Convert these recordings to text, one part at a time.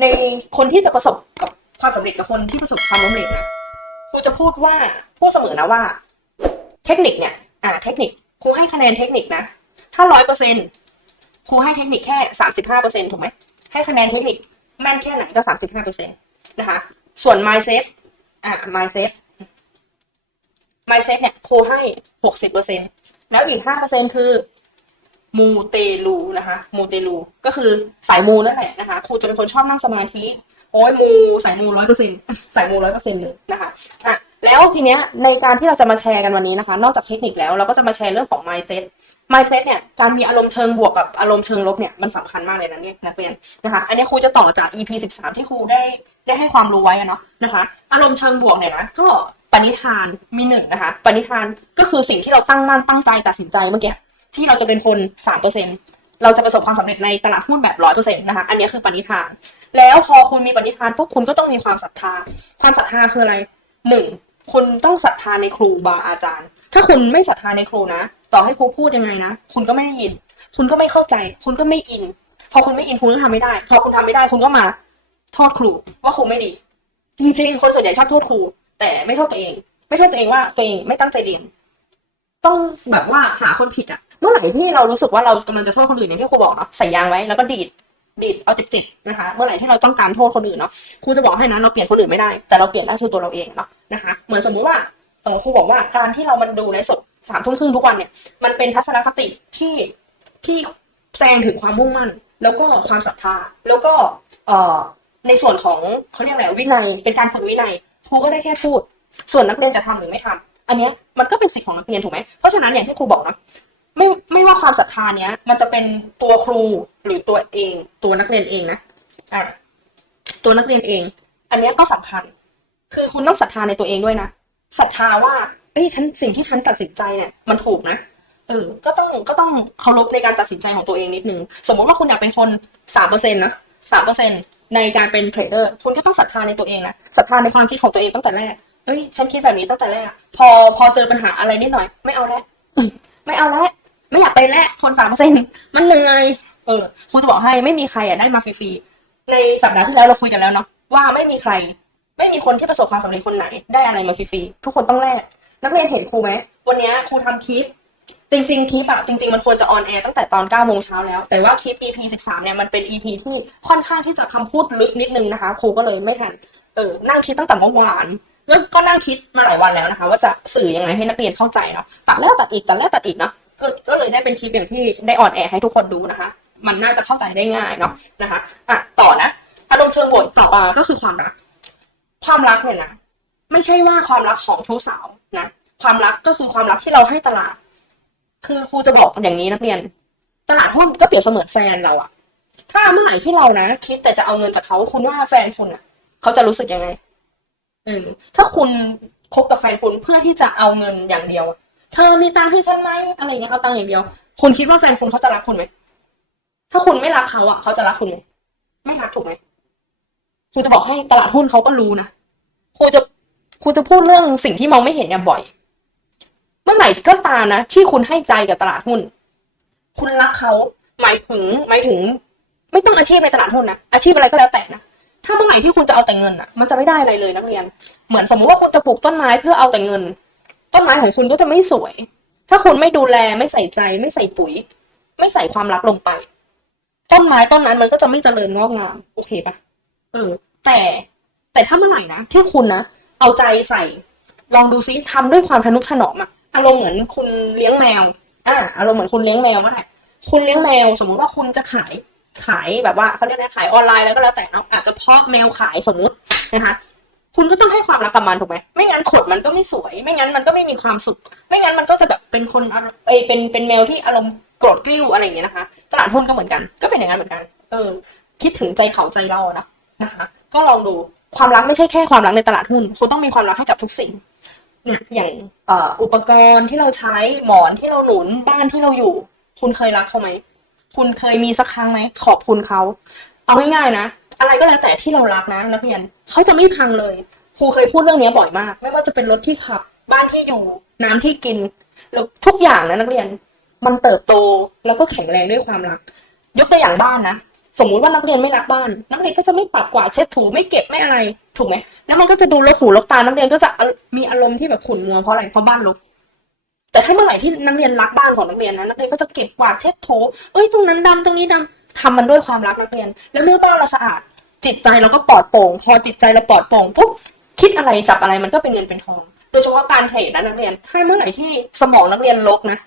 ในคนที่จะประสบกับความสำเร็จกับคนที่ประสบความล้มเหลวนะครูจะพูดว่าพูดเสมอนะว่า เทคนิคเนี่ย อ่า เทคนิคครูให้คะแนนเทคนิคนะ ถ้าร้อยเปอร์เซ็นต์ครูให้เทคนิคแค่สามสิบห้าเปอร์เซ็นต์ถูกไหมให้คะแนนเทคนิคแม่นแค่ไหนก็สามสิบห้าเปอร์เซ็นต์นะคะ ส่วน mindset อ่า mindset mindset เนี่ยครูให้หกสิบเปอร์เซ็นต์แล้วอีกห้าเปอร์เซ็นต์คือ มูเตลูนะคะ มูเตลู ก็คือสายมูนั่นแหละนะคะ ครูจะเป็นคนชอบนั่งสมาธิ โอ้ยมูสายมูร้อยเปอร์เซ็นสายมูร้อยเปอร์เซ็นเลยนะคะอะแล้วทีเนี้ยในการที่เราจะมาแชร์กันวันนี้นะคะ นอกจากเทคนิคแล้วเราก็จะมาแชร์เรื่องของ mindset mindset เนี่ยการมีอารมณ์เชิงบวกกับอารมณ์เชิงลบเนี่ยมันสำคัญมากเลยนะเนี่ยนักเรียนนะคะอันนี้ครูจะต่อจาก EP 13 ที่ครูได้ได้ให้ความรู้ไว้เนาะนะคะอารมณ์เชิงบวกเนี่ยนะก็ปณิธานมีหนึ่งนะคะปณิธานก็คือสิ่งที่เราตั้งมั่นตั้งใจตัดสินใจเมื่อกี้ ที่เราจะเป็นคนสามเปอร์เซ็นเราจะประสบความสำเร็จในตลาดหุ้นแบบร้อยเปอร์เซ็นต์นะคะอันนี้คือปณิธาน แล้วพอคุณมีปณิธานปุ๊บคุณก็ต้องมีความศรัทธา ความศรัทธาคืออะไรหนึ่งคุณต้องศรัทธาในครูบาอาจารย์ ถ้าคุณไม่ศรัทธาในครูนะ ต่อให้ครูพูดยังไงนะ คุณก็ไม่ได้ยิน คุณก็ไม่เข้าใจ คุณก็ไม่อิน พอคุณไม่อินคุณก็ทำไม่ได้ พอคุณทำไม่ได้คุณก็มาโทษครูว่าครูไม่ดี จริงๆ คนส่วนใหญ่ชอบโทษครู แต่ไม่โทษตัวเอง ไม่โทษตัวเองว่าตัวเองไม่ตั้งใจเรียน ต้องแบบว่าหาคนผิดอะเมื่อไหร่ที่เรารู้สึกว่าเรากำลังจะโทษคนอื่นอย่างที่ครูบอกเนาะใส่ยางไว้แล้วก็ดีดดีดเอาเจ็บๆนะคะ เมื่อไหร่ที่เราต้องการโทษคนอื่นเนาะครูจะบอกให้นะเราเปลี่ยนคนอื่นไม่ได้ แต่เราเปลี่ยนได้คือตัวเราเองเนาะนะคะ เหมือนสมมุติว่าเออครูบอกว่าการที่เรามันดูในสดสามทุ่มครึ่งทุกวันเนี่ยมันเป็นทัศนคติที่ที่แสดงถึงความมุ่งมั่น แล้วก็ความศรัทธา แล้วก็เอ่อในส่วนของเขาเรียกอะไรวินัยเป็นการฝึกวินัยครูก็ได้แค่พูด ส่วนนักเรียนจะทำหรือไม่ทำ อันเนี้ยมันก็เป็นสิทธิ์ของนักเรียนถูกไหมเพราะฉะนั้นอย่างที่ครูบอกนะไม่ไม่ว่าความศรัทธาเนี้ย มันจะเป็นตัวครูหรือตัวเอง ตัวนักเรียนเองนะอะตัวนักเรียนเอง อันเนี้ยก็สำคัญ คือคุณต้องศรัทธาในตัวเองด้วยนะศรัทธาว่าเอ้ยฉันสิ่งที่ฉันตัดสินใจเนี่ยมันถูกนะเออก็ต้องก็ต้องเคารพในการตัดสินใจของตัวเองนิดนึงสมมติว่าคุณอยากเป็นคนสามเปอร์เซ็นต์นะสามเปอร์เซ็นต์ในการเป็นเทรดเดอร์คุณก็ต้องศรัทธาในตัวเองนะศรัทธาในความคิดของตัวเองตั้งแต่แรก เอ้ย ฉันคิดแบบนี้ตั้งแต่แรก พอพอเจอปัญหาอะไรนิดหน่อย ไม่เอาแล้วไม่เอาแล้วไม่อยากไปแล้วคนสามเปอร์เซ็นมันเหนื่อยเออครูจะบอกให้ไม่มีใครอะได้มาฟรีๆในสัปดาห์ที่แล้วเราคุยกันแล้วเนาะว่าไม่มีใคร ไม่มีคนที่ประสบความสำเร็จคนไหน ได้อะไรมาฟรีๆทุกคนต้องแลกนักเรียนเห็นครูไหมวันนี้ครูทำคลิป จริง ๆ คลิปอะจริง ๆ มันควรจะออนแอร์ตั้งแต่ตอน9โมงเช้าแล้ว แต่ว่าคลิป EP 13 เนี่ยมันเป็น EP ที่ค่อนข้างที่จะคำพูดลึกนิดนึงนะคะ ครูก็เลยไม่ทันเออนั่งคิดตั้งแต่เมื่อวาน ก็นั่งคิดมาหลายวันแล้วนะคะ ว่าจะสื่อยังไงให้นักเรียนเข้าใจเนาะตัดแล้วตัดอีกตัดแล้วตัดอีกเนาะก็ก็เลยได้เป็นคลิปอย่างที่ได้ออนแอร์ให้ทุกคนดูนะคะ มันน่าจะเข้าใจได้ง่ายเนาะนะคะอะต่อนะอารมณ์เชิงบวกต่อมาก็คือความรัก ความรักเนี่ยนะไม่ใช่ว่าความรักของชู้สาวนะความรักก็คือความรักที่เราให้ตลาด คือครูจะบอกอย่างนี้นักเรียน ตลาดหุ้นก็เปรียบเสมือนแฟนเราอะถ้าเมื่อไหร่ที่เรานะ คิดแต่จะเอาเงินจากเขาคุณว่าแฟนคุณอะเขาจะรู้สึกยังไง เออถ้าคุณคบกับแฟนคุณเพื่อที่จะเอาเงินอย่างเดียว เธอมีตังค์ให้ฉันไหมอะไรเงี้ยเอาตังค์อย่างเดียว คุณคิดว่าแฟนคุณเขาจะรักคุณไหม ถ้าคุณไม่รักเขาอะ เขาจะรักคุณไหมไม่รักถูกไหมครูจะบอกให้ตลาดหุ้นเขาก็รู้นะครูจะครูจะพูดเรื่องสิ่งที่มองไม่เห็นเนี่ยบ่อย เมื่อไหร่ก็ตามนะที่คุณให้ใจกับตลาดหุ้น คุณรักเขาหมายถึงหมายถึง ไม่ต้องอาชีพในตลาดหุ้นนะอาชีพอะไรก็แล้วแต่นะ ถ้าเมื่อไหร่ที่คุณจะเอาแต่เงินอะ มันจะไม่ได้อะไรเลยนักเรียน เหมือนสมมุติว่าคุณจะปลูกต้นไม้เพื่อเอาแต่เงิน ต้นไม้ของคุณก็จะไม่สวย ถ้าคุณไม่ดูแลไม่ใส่ใจ ไม่ใส่ปุ๋ย ไม่ใส่ความรักลงไป ต้นไม้ต้นนั้นมันก็จะไม่เจริญงอกงามโอเคปะเออ แต่แต่ถ้าเมื่อไหร่นะที่คุณนะเอาใจใส่ ลองดูซิทำด้วยความทนุถนอมอะอารมณ์เหมือนคุณเลี้ยงแมว อ่าอารมณ์เหมือนคุณเลี้ยงแมวก็ได้คุณเลี้ยงแมว สมมติว่าคุณจะขาย ขายแบบว่าเขาเรียกอะไรขายออนไลน์แล้วก็แล้วแต่เนาะอาจจะเพาะแมวขายสมมุตินะคะคุณก็ต้องให้ความรักกับมันถูกไหมไม่งั้นขนมันก็ไม่สวย ไม่งั้นมันก็ไม่มีความสุข ไม่งั้นมันก็จะแบบเป็นคนเอเป็นเป็นแมวที่อารมณ์โกรธกริ้วอะไรอย่างเงี้ยนะคะตลาดหุ้นก็เหมือนกัน ก็เป็นอย่างนั้นเหมือนกัน เออ คิดถึงใจเขาใจเรานะนะคะ ก็ลองดูความรักไม่ใช่แค่ความรักในตลาดหุ้นคุณต้องมีความรักให้กับทุกสิ่งเนี่ยอย่างออุปกรณ์ที่เราใช้หมอนที่เราหนุนบ้านที่เราอยู่ คุณเคยรักเขาไหม คุณเคยมีสักครั้งไหมขอบคุณเขา เอาง่ายๆนะ อะไรก็แล้วแต่ที่เรารักนะนักเรียนเขาจะไม่พังเลยครูเคยพูดเรื่องนี้บ่อยมาก ไม่ว่าจะเป็นรถที่ขับ บ้านที่อยู่น้ำที่กินแล้วทุกอย่างนะนักเรียนมันเติบโตแล้วก็แข็งแรงด้วยความรัก ยกตัวอย่างบ้านนะสมมุติว่านักเรียนไม่รักบ้าน นักเรียนก็จะไม่ปัดกวาดเช็ดถูไม่เก็บไม่อะไรถูกไหมแล้วมันก็จะดูรกหูรกตานักเรียนก็จะมีอารมณ์ที่แบบขุ่นมัวเพราะอะไรเพราะบ้านรก แต่ถ้าเมื่อไหร่ที่นักเรียนรักบ้านของนักเรียนนะนักเรียนก็จะเก็บกวาดเช็ดถูเอ้ยตรงนั้นดำตรงนี้ดำทำมันด้วยความรักนักเรียน แล้วเมื่อบ้านเราสะอาด จิตใจเราก็ปลอดโปร่ง พอจิตใจเราปลอดโปร่งปุ๊บคิดอะไรจับอะไรมันก็เป็นเงินเป็นทอง โดยเฉพาะการเทรดนะนักเรียน ถ้าเมื่อไหร่ที่สมองนักเรียนรกนะ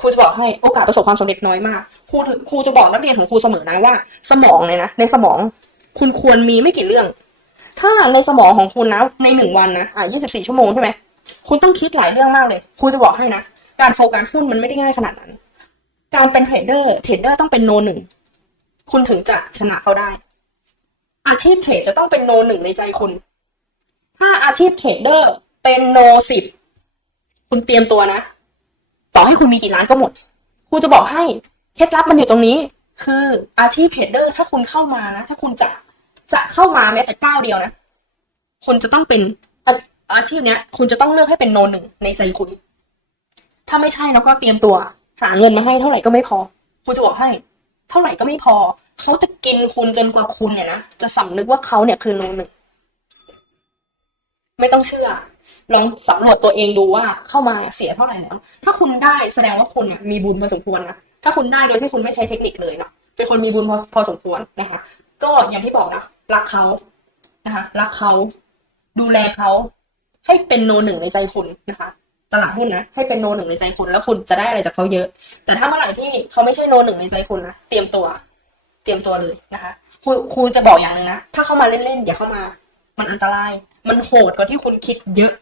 ครูจะบอกให้โอกาสประสบความสำเร็จน้อยมากครูถึงครูจะบอกนักเรียนของครูเสมอนะว่า สมองเนี่ยนะในสมองคุณควรมีไม่กี่เรื่อง ถ้าในสมองของคุณนะในหนึ่งวันนะอะยี่สิบสี่ชั่วโมงใช่ไหม คุณต้องคิดหลายเรื่องมากเลยครูจะบอกให้นะ การโฟกัสหุ้นมันไม่ได้ง่ายขนาดนั้น การเป็นเทรดเดอร์เทรดเดอร์ต้องเป็นโนหนึ่งคุณถึงจะชนะเขาได้ อาชีพเทรดจะต้องเป็นโนหนึ่งในใจคุณ ถ้าอาชีพเทรดเดอร์เป็นโนสิบคุณเตรียมตัวนะ ต่อให้คุณมีกี่ล้านก็หมดครูจะบอกให้เคล็ดลับมันอยู่ตรงนี้ คืออาชีพเทรดเดอร์ถ้าคุณเข้ามานะ ถ้าคุณจะจะเข้ามาแม้แต่ก้าวเดียวนะคุณจะต้องเป็น อาอาชีพเนี้ย คุณจะต้องเลือกให้เป็นโนหนึ่งในใจคุณ ถ้าไม่ใช่แล้วก็เตรียมตัว หาเงินมาให้เท่าไหร่ก็ไม่พอครูจะบอกให้ เท่าไหร่ก็ไม่พอ เขาจะกินคุณจนกว่าคุณเนี่ยนะจะสำนึกว่าเขาเนี่ยคือโนหนึ่งไม่ต้องเชื่อ ลองสำรวจตัวเองดูว่าเข้ามาเสียเท่าไหร่แล้ว ถ้าคุณได้แสดงว่าคุณอะมีบุญพอสมควรนะ ถ้าคุณได้โดยที่คุณไม่ใช้เทคนิคเลยเนาะ เป็นคนมีบุญพอพอสมควรนะคะ ก็อย่างที่บอกนะ รักเขานะคะ รักเขา ดูแลเขา ให้เป็นโนหนึ่งในใจคุณนะคะ ตลาดหุ้นนะให้เป็นโนหนึ่งในใจคุณแล้วคุณจะได้อะไรจากเขาเยอะ แต่ถ้าเมื่อไหร่ที่เขาไม่ใช่โนหนึ่งในใจคุณนะเตรียมตัว เตรียมตัวเลยนะคะครูครูจะบอกอย่างหนึ่งนะถ้าเข้ามาเล่นๆอย่าเข้ามา มันอันตราย มันโหดกว่าที่คุณคิดเยอะ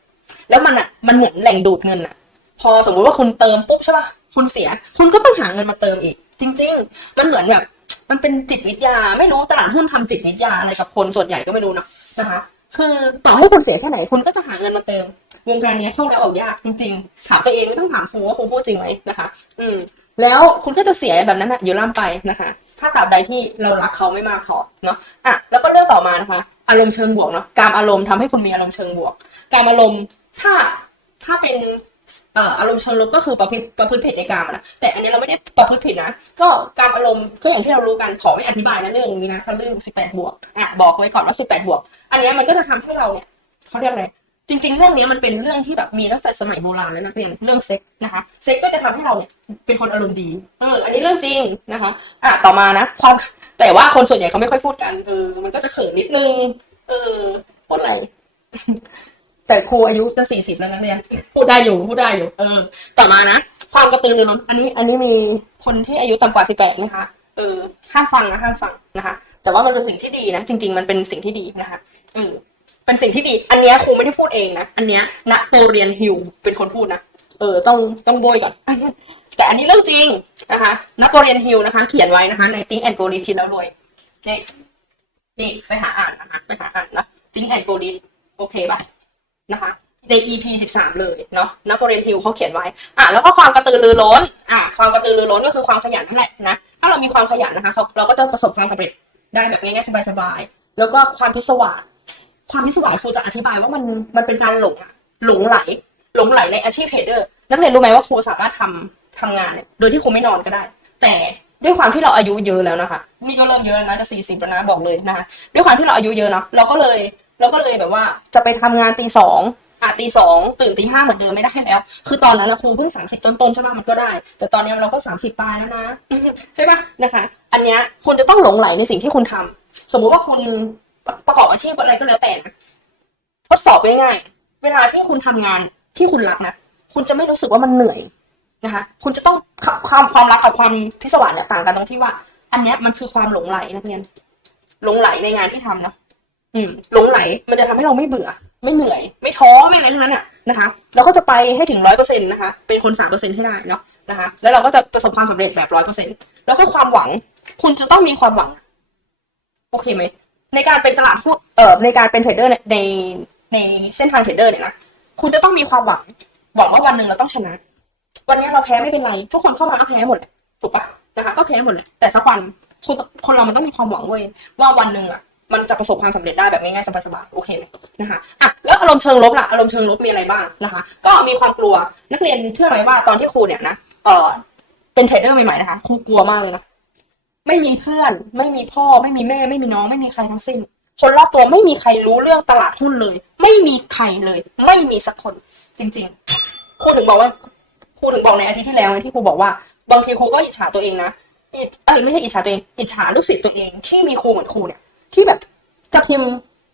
แล้วมันอะมันเหมือนแหล่งดูดเงินอะ พอสมมุติว่าคุณเติมปุ๊บใช่ป่ะคุณเสีย คุณก็ต้องหาเงินมาเติมอีก จริง ๆ มันเหมือนแบบมันเป็นจิตวิทยา ไม่รู้ตลาดหุ้นทำจิตวิทยาอะไรกับคนส่วนใหญ่ก็ไม่รู้เนะนะคะ คือต่อให้คุณเสียแค่ไหนคุณก็จะหาเงินมาเติม วงการนี้เข้าแล้ออกยากจริงๆถามตัวเองไม่ต้องถามครูว่าครูพูดจริงไหมนะคะ อืม แล้วคุณก็จะเสียแบบนั้นนะอยู่ล่ำไปนะคะ ถ้าตราบใดที่เรารักเขาไม่มากพอเนาะอะแล้วก็เรื่องต่อมานะคะ อารมณ์เชิงบวกเนาะการอารมณ์ทำให้คุณมีอารมณ์เชิงบวก การอารมณ์ถ้าถ้าเป็น อารมณ์เชิงลบก็คือประพฤติประพฤติผิดในการนะแต่อันนี้เราไม่ได้ประพฤติผิดนะ ก็การอารมณ์ก็อย่างที่เรารู้กันขอไม่อธิบายนะเรื่องนี้นะถ้าเรื่อง18บวกอะบอกไว้ก่อนว่า18บแปดบวก อันนี้มันก็จะทำให้เราเนี่ยเขาเรียกอะไรจริงๆเรื่องนี้มันเป็นเรื่องที่แบบมีตั้งแต่สมัยโบราณแล้วนะเรียนเรื่องเซ็กนะคะเซ็กก็จะทำให้เราเนี่ยเป็นคนอารมณ์ดีเอออันนี้เรื่องจริงนะคะอะต่อมานะความแต่ว่าคนส่วนใหญ่เขาไม่ค่อยพูดกันเออมันก็จะเขินนิดนึงเออพูดอะไร แต่ครูอายุจะสี่สิบแล้วนะเนี่ยพูดได้อยู่พูดได้อยู่ เออ ต่อมานะความกระตือรือร้นอันนี้ อันนี้มีคนที่อายุต่ำกว่าสิบแปดไหมคะเออห้ามฟังนะห้ามฟังนะคะ แต่ว่ามันเป็นสิ่งที่ดีนะจริง ๆ มันเป็นสิ่งที่ดีนะคะเออเป็นสิ่งที่ดี อันเนี้ยครูไม่ได้พูดเองนะอันเนี้ยนโปเรียนฮิลเป็นคนพูดนะเออต้องต้องโบยก่อนแต่อันนี้เรื่องจริงนะคะนโปเรียนฮิลนะคะ เขียนไว้นะคะ ใน Think and Grow Rich คิดแล้วรวยนี่นี่ไปหาอ่านนะคะไปหาอ่านนะ Think and Grow Rich โอเคป่ะ นะคะใน EP 13 เลยเนาะนโปเลียนฮิลเขาเขียนไว้ อะแล้วก็ความกระตือรือร้น อะความกระตือรือร้นก็คือความขยันนั่นแหละนะ ถ้าเรามีความขยันนะคะเขาเราก็จะประสบความสำเร็จได้แบบง่ายๆสบายๆ แล้วก็ความพิศวาส ความพิศวาสครูจะอธิบายว่ามันมันเป็นการหลงหลงไหล หลงไหลในอาชีพเทรดเดอร์ นักเรียนรู้ไหมว่าครูสามารถทำทำงาน โดยที่ครูไม่นอนก็ได้ แต่ด้วยความที่เราอายุเยอะแล้วนะคะ นี่ก็เริ่มเยอะแล้วนะจะสี่สิบแล้วนะบอกเลยนะคะ ด้วยความที่เราอายุเยอะเนาะ เราก็เลย เราก็เลยแบบว่าจะไปทำงานตีสองอะตีสองตื่นตีห้าเหมือนเดิมไม่ได้แล้ว คือตอนนั้นนะครูเพิ่งสามสิบต้นๆใช่ป่ะมันก็ได้ แต่ตอนนี้เราก็สามสิบปลายแล้วนะใช่ป่ะนะคะ อันเนี้ยคุณจะต้องหลงไหลในสิ่งที่คุณทำสมมุติว่าคุณประประกอบอาชีพอะไรก็แล้วแต่นะทดสอบง่ายๆเวลาที่คุณทำงานที่คุณรักนะคุณจะไม่รู้สึกว่ามันเหนื่อยนะคะ คุณจะต้องความความรักกับความพิศวาสเนี่ยต่างกันตรงที่ว่า อันเนี้ยมันคือความหลงไหลนักเรียนหลงไหลในงานที่ทำนะ อืมหลงไหลมันจะทำให้เราไม่เบื่อ ไม่เหนื่อย ไม่ท้อไม่อะไรทั้งนั้นอะนะคะเราก็จะไปให้ถึงร้อยเปอร์เซ็นต์นะคะ เป็นคนสามเปอร์เซ็นต์ให้ได้เนาะนะคะ แล้วเราก็จะประสบความสำเร็จแบบร้อยเปอร์เซ็นต์แล้วก็ความหวัง คุณจะต้องมีความหวัง โอเคไหมในการเป็นตลาดหุ้นเอ่อในการเป็นเทรดเดอร์ในในเส้นทางเทรดเดอร์เนี่ยนะคุณจะต้องมีความหวัง หวังว่าวันหนึ่งเราต้องชนะ วันนี้เราแพ้ไม่เป็นไร ทุกคนเข้ามาก็แพ้หมดแหละถูกปะนะคะ ก็แพ้หมดเลยแต่สักวันคนคนเรามันต้องมีความหวังเว้ยว่าวันหนึ่งอะ มันจะประสบความสำเร็จได้แบบง่ายๆสบายๆโอเคไหมนะคะอะแล้วอารมณ์เชิงลบล่ะอารมณ์เชิงลบมีอะไรบ้างนะคะ ก็มีความกลัวนักเรียนเชื่อไหมว่าตอนที่ครูเนี่ยนะเออเป็นเทรดเดอร์ใหม่ๆนะคะครูกลัวมากเลยนะไม่มีเพื่อน ไม่มีพ่อ ไม่มีแม่ ไม่มีน้อง ไม่มีใครทั้งสิ้น คนรอบตัวไม่มีใครรู้เรื่องตลาดหุ้นเลย ไม่มีใครเลย ไม่มีสักคนจริงๆครูถึงบอกว่าครูถึงบอกในอาทิตย์ที่แล้วที่ครูบอกว่าบางทีครูก็อิจฉาตัวเองนะอิจเอ้ยไม่ใช่อิจฉาตัวเองอิจฉาลูกศิษย์ตัวเองที่มีครูเหมือนครูเนี่ย ที่แบบจะพิมพ์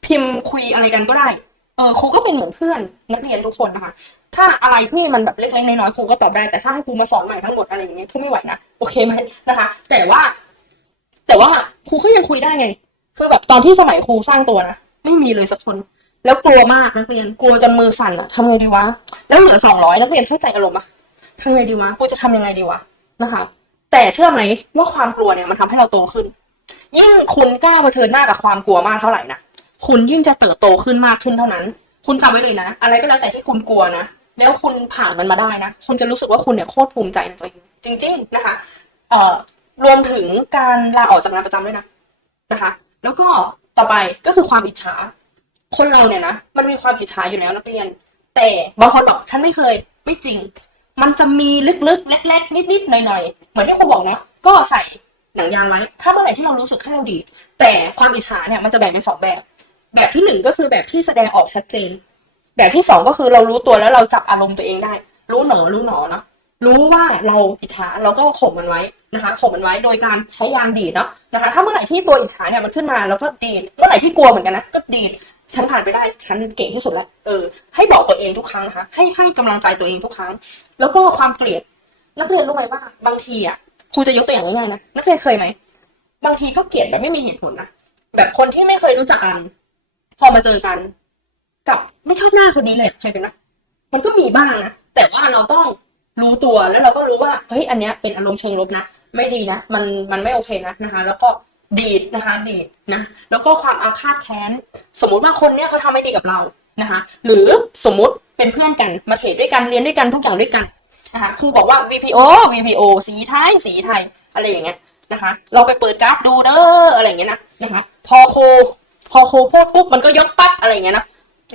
พิมพ์คุยอะไรกันก็ได้ เออครูก็เป็นเหมือนเพื่อนนักเรียนทุกคนนะคะ ถ้าอะไรที่มันแบบเล็กๆน้อยๆครูก็ตอบได้ แต่ถ้าให้ครูมาสอนใหม่ทั้งหมดอะไรอย่างเงี้ยครูไม่ไหวนะ โอเคไหมนะคะ แต่ว่า แต่ว่าครูก็ยังคุยได้ไง คือแบบตอนที่สมัยครูสร้างตัวนะ ไม่มีเลยสักคน แล้วกลัวมากนักเรียน กลัวจนมือสั่นอะทำไงดีวะ แล้วเหลือสองร้อยนักเรียนเข้าใจอารมณ์อะทำไงดีวะ กูจะทำยังไงดีวะ นะคะ แต่เชื่อไหมว่าความกลัวเนี่ยมันทำให้เราโตขึ้น ยิ่งคุณกล้าเผชิญหน้ากับความกลัวมากเท่าไหร่นะคุณยิ่งจะเติบโตขึ้นมากขึ้นเท่านั้น คุณจำไว้เลยนะ อะไรก็แล้วแต่ที่คุณกลัวนะแล้วคุณผ่านมันมาได้นะคุณจะรู้สึกว่าคุณเนี่ยโคตรภูมิใจในตัวเองจริง ๆ นะคะเอ่อรวมถึงการลาออกจากงานประจำด้วยนะนะคะ แล้วก็ต่อไปก็คือความอิจฉา คนเราเนี่ยนะมันมีความอิจฉาอยู่แล้วนักเรียน แต่บางคนบอกฉันไม่เคยไม่จริง มันจะมีลึกๆเล็กๆนิดๆหน่อยๆเหมือนที่ครูบอกนะก็ใส่ หนังยางไว้ ถ้าเมื่อไหร่ที่เรารู้สึกให้เราดี แต่ความอิจฉาเนี่ยมันจะแบ่งเป็นสองแบบ แบบที่หนึ่งก็คือแบบที่แสดงออกชัดเจน แบบที่สองก็คือเรารู้ตัวแล้วเราจับอารมณ์ตัวเองได้ รู้หนอรู้หนอเนาะรู้ว่าเราอิจฉาเราก็ข่มมันไว้นะคะข่มมันไว้โดยการใช้ยางดีดเนาะนะคะ ถ้าเมื่อไหร่ที่ตัวอิจฉาเนี่ยมันขึ้นมาเราก็ดีดเมื่อไหร่ที่กลัวเหมือนกันนะก็ดีดฉันผ่านไปได้ฉันเก่งที่สุดแล้วเออ ให้บอกตัวเองทุกครั้งนะคะ ให้ให้กำลังใจตัวเองทุกครั้ง แล้วก็ความเกลียดนักเรียนรู้ไหมว่าบางทีอะ ครูจะยกตัวอย่างง่ายๆนะนักเรียนเคยไหมบางทีก็เกลียดแบบไม่มีเหตุผลนะแบบคนที่ไม่เคยรู้จักกันพอมาเจอกัน กับไม่ชอบหน้าคนนี้เลยเคยเป็นไหมมันก็มีบ้างนะแต่ว่าเราต้องรู้ตัวแล้วเราก็รู้ว่าเฮ้ยอันเนี้ยเป็นอารมณ์เชิงลบนะไม่ดีนะมันมันไม่โอเคนะนะคะ แล้วก็ดีดนะคะดีดนะแล้วก็ความอาฆาตแค้นสมมุติว่าคนเนี้ยเขาทำไม่ดีกับเรานะคะ หรือสมมุติเป็นเพื่อนกันมาเทรดด้วยกันเรียนด้วยกันทุกอย่างด้วยกัน นะคะคือบอกว่า VPO VPO สีไทยสีไทยอะไรอย่างเงี้ยนะคะ เราไปเปิดกราฟดูเด้ออะไรอย่างเงี้ยนะนะคะ พอครูพอครูพูดปุ๊บมันก็ยกปั๊บอะไรอย่างเงี้ยนะ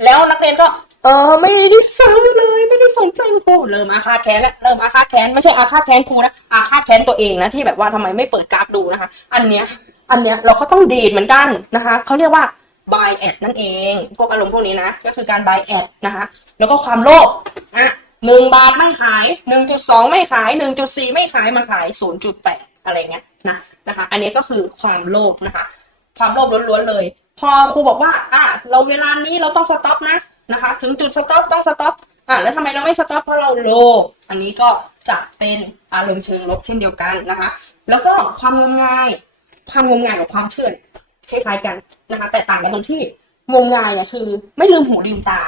แล้วนักเรียนก็เออไม่ได้สนเลย ไม่ได้สนใจครูเริ่มอาฆาตแค้นแล้วเริ่มอาฆาตแค้นไม่ใช่อาฆาตแค้นครูนะอาฆาตแค้นตัวเองนะที่แบบว่าทำไมไม่เปิดกราฟดูนะคะ อันเนี้ยอันเนี้ยเราก็ต้องดีดเหมือนกันนะคะเขาเรียกว่า buy at นั่นเอง พวกอารมณ์พวกนี้นะ ก็คือการ buy at นะคะ แล้วก็ความโลภอะ หนึ่งบาทไม่ขายหนึ่งจุดสองไม่ขายหนึ่งจุดสี่ไม่ขายมาขายศูนย์จุดแปดอะไรเงี้ยนะนะคะ อันนี้ก็คือความโลภนะคะ ความโลภล้วนๆเลย พอครูบอกว่าอะเราเวลานี้เราต้องสต็อปนะนะคะ ถึงจุดสต็อปต้องสต็อปอะแล้วทำไมเราไม่สต็อปเพราะเราโลภอันนี้ก็จะเป็นอารมณ์เชิงลบเช่นเดียวกันนะคะ แล้วก็ความงมงายความงมงายกับความเชื่อคล้ายๆกันนะคะ แต่ต่างกันตรงที่งมงายเนี่ยคือ ไม่ลืมหูลืมตา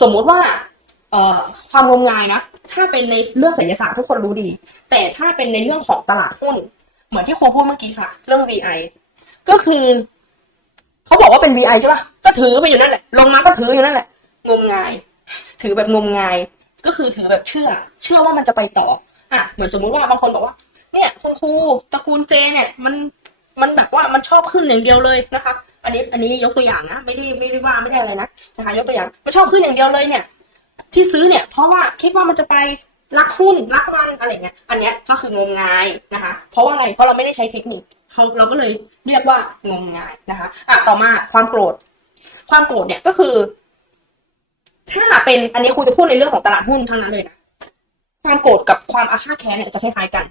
สมมุติว่า เอ่อความงมงายนะ ถ้าเป็นในเรื่องไสยศาสตร์ทุกคนรู้ดี แต่ถ้าเป็นในเรื่องของตลาดหุ้น เหมือนที่ครูพูดเมื่อกี้ค่ะ เรื่อง VI ก็คือ เขาบอกว่าเป็น VI ใช่ป่ะก็ถือไปอยู่นั่นแหละ ลงมาก็ถืออยู่นั่นแหละ งมงาย ถือแบบงมงาย ก็คือถือแบบเชื่อ เชื่อว่ามันจะไปต่อ อะ เหมือนสมมุติว่าบางคนบอกว่า เนี่ยคุณครูตระกูลเจเนี่ยมันมันแบบว่ามันชอบขึ้นอย่างเดียวเลยนะคะ อันนี้อันนี้ยกตัวอย่างนะ ไม่ได้ไม่ได้ว่าไม่ได้อะไรนะนะคะยกตัวอย่าง มันชอบขึ้นอย่างเดียวเลยเนี่ย ที่ซื้อเนี่ย เพราะว่าคิดว่ามันจะไปรักหุ้นรักมันอะไรเงี้ย อันเนี้ยก็คืองมงายนะคะ เพราะว่าอะไร เพราะเราไม่ได้ใช้เทคนิคเขาเราก็เลยเรียกว่างมงายนะคะอะต่อมาความโกรธ ความโกรธเนี่ยก็คือ ถ้าเป็นอันนี้ครูจะพูดในเรื่องของตลาดหุ้นทั้งนั้นเลยนะความโกรธกับความอาฆาตแค้นเนี่ยจะคล้ายๆกัน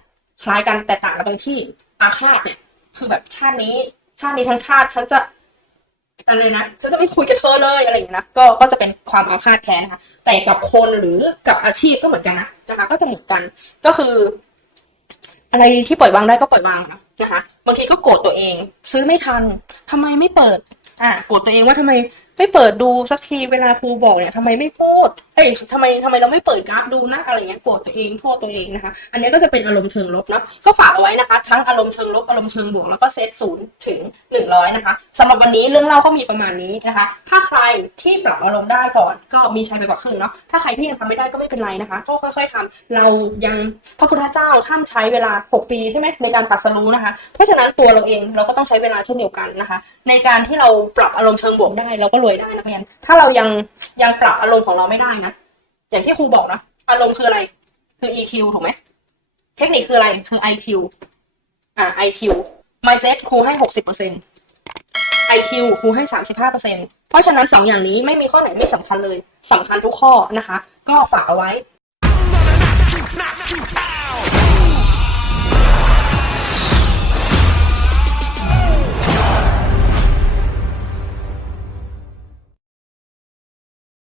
คล้ายกันแต่ต่างกันตรงที่อาฆาตเนี่ยคือแบบชาตินี้ ชาตินี้ทั้งชาติฉันจะ อะไรนะฉันจะไม่คุยกับเธอเลยอะไรอย่างนี้นะก็ก็จะเป็นความอาฆาตแค้นนะคะ แต่กับคนหรือกับอาชีพก็เหมือนกันนะนะคะ ก็จะเหมือนกันก็คือ อะไรที่ปล่อยวางได้ก็ปล่อยวางนะนะคะบางทีก็โกรธตัวเอง ซื้อไม่ทันทำไมไม่เปิด อะโกรธตัวเองว่าทำไม ไม่เปิดดูสักทีเวลาครูบอกเนี่ยทำไมไม่พูด เอ้ยทำไมทำไมเราไม่เปิดกราฟดูนะอะไรเงี้ยโกรธตัวเองโทษตัวเองนะคะ อันนี้ก็จะเป็นอารมณ์เชิงลบนะก็ฝากเอาไว้นะคะ ทั้งอารมณ์เชิงลบอารมณ์เชิงบวกแล้วก็เซตศูนย์ถึงหนึ่งร้อยนะคะสำหรับวันนี้เรื่องเล่าก็มีประมาณนี้นะคะ ถ้าใครที่ปรับอารมณ์ได้ก่อน ก็มีชัยไปกว่าครึ่งเนาะถ้าใครที่ยังทำไม่ได้ก็ไม่เป็นไรนะคะ ก็ค่อย ๆทำเรายังพระพุทธเจ้าท่านใช้เวลา 6 ปีใช่ไหมในการตัดสรู้นะคะ เพราะฉะนั้นตัวเราเองเราก็ต้องใช้เวลาเช่นเดียวกันนะคะ ในการที่เราปรับอารมณ์เชิงบวกได้เราก็รวยได้นะเพียนถ้าเรายังยังปรับอารมณ์ของเราไม่ได้นะ อย่างที่ครูบอกนะ อารมณ์คืออะไร คือ EQ ถูกไหม เทคนิคคืออะไร คือ IQ อ่า IQ mindset ครูให้หกสิบเปอร์เซ็นต์ IQ ครูให้สามสิบห้าเปอร์เซ็นต์เพราะฉะนั้นสองอย่างนี้ไม่มีข้อไหนไม่สำคัญเลยสำคัญทุกข้อนะคะ ก็ฝากเอาไว้